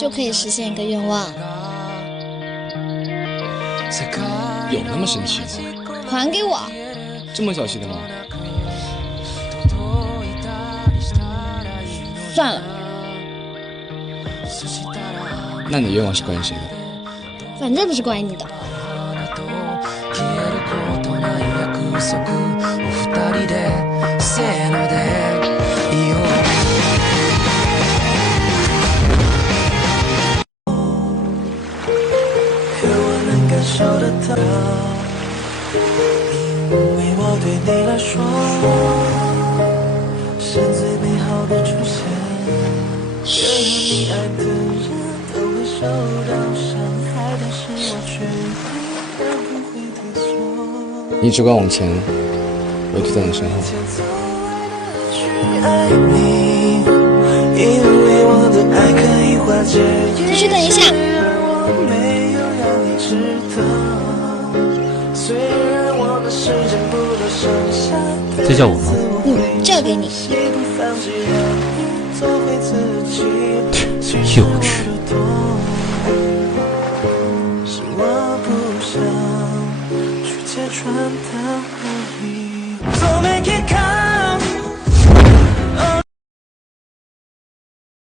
就可以实现一个愿望。有那么神奇吗？还给我！这么小气的吗？算了，那你的愿望是关于谁的？反正不是关于你的。受得到，因为我对你来说是最美好的出现。任何你爱的人都会受到伤害，但是我却依然不会退缩。你只管往前，我就在你身后。去爱你，因为我的爱可以化解。你去等一下。这叫我吗？这给你。幼稚。是我不想去揭穿它而已。从每一刻